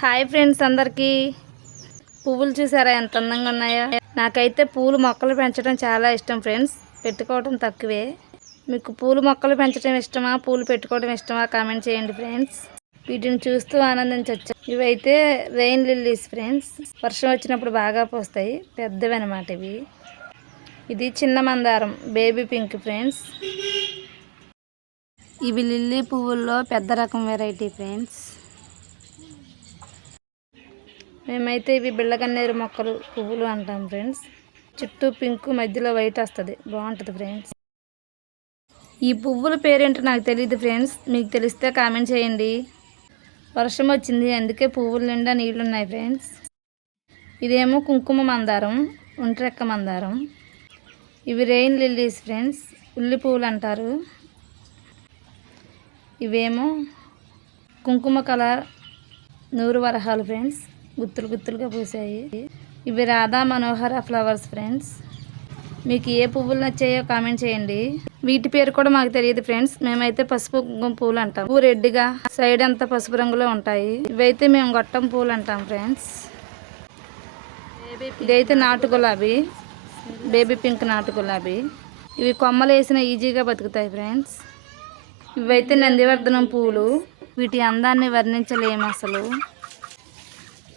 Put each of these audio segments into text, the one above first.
Hi friends అందరికీ. పువ్వులు చూసారా? ఎంత అందంగా ఉన్నాయో. నాకైతే పూలు మొక్కలు పెంచడం చాలా ఇష్టం ఫ్రెండ్స్. పెట్టుకోవడం తక్కువే. మీకు పూలు మొక్కలు పెంచడం ఇష్టమా? పూలు పెట్టుకోవడం ఇష్టమా? కామెంట్ చేయండి ఫ్రెండ్స్. వీటిని చూస్తూ ఆనందించవచ్చు ఇవైతే రెయిన్ లిల్లీస్ ఫ్రెండ్స్. వర్షం వచ్చినప్పుడు బాగా పోస్తాయి. పెద్దవి అనమాట ఇవి. ఇది చిన్న మందారం. Baby pink friends. ఇవి లిల్లీ పువ్వుల్లో పెద్ద రకం వెరైటీ ఫ్రెండ్స్. మేమైతే ఇవి బిళ్ళగన్నేరు మొక్కలు పువ్వులు అంటాం ఫ్రెండ్స్. చుట్టూ పింక్ మధ్యలో వైట్ వస్తుంది. బాగుంటుంది ఫ్రెండ్స్. ఈ పువ్వుల పేరేంటో నాకు తెలియదు ఫ్రెండ్స్. మీకు తెలిస్తే కామెంట్ చేయండి. వర్షం వచ్చింది అందుకే పువ్వుల నిండా నీళ్ళు ఉన్నాయి ఫ్రెండ్స్. ఇదేమో కుంకుమ మందారం ఒంట్రెక్క మందారం. ఇవి రెయిన్ లిల్లీస్ ఫ్రెండ్స్. ఉల్లి పువ్వులు అంటారు. ఇవేమో కుంకుమ కలర్ నూరు వరహాలు ఫ్రెండ్స్. గుత్తులు గుత్తులుగా పూసాయి. ఇవి రాధా మనోహర ఫ్లవర్స్ ఫ్రెండ్స్. మీకు ఏ పువ్వులు నచ్చాయో కామెంట్ చేయండి. వీటి పేరు కూడా మాకు తెలియదు ఫ్రెండ్స్. మేమైతే పసుపు కుంకుమ పూలు అంటాం పువ్వు రెడ్డిగా సైడ్ అంతా పసుపు రంగులో ఉంటాయి. ఇవైతే మేము గొట్టం పూలు అంటాం ఫ్రెండ్స్. ఇదైతే నాటు గులాబీ. బేబీ పింక్ నాటు గులాబీ. ఇవి కొమ్మలు వేసిన ఈజీగా బతుకుతాయి ఫ్రెండ్స్. ఇవైతే నందివర్ధనం పూలు. వీటి అందాన్ని వర్ణించలేము అసలు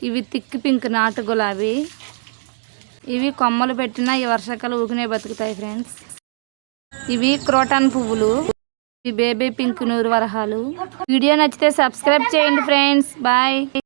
ఇవి తిక్కి పింక్ నాటు గులాబీ. ఇవి కొమ్మలు పెట్టిన ఈ వర్షాకాలం ఊకినే బతుకుతాయి ఫ్రెండ్స్. ఇవి క్రోటాన్ పువ్వులు. ఇవి బేబీ పింక్ నూరు వరహాలు. వీడియో నచ్చితే సబ్స్క్రైబ్ చేయండి ఫ్రెండ్స్. బాయ్.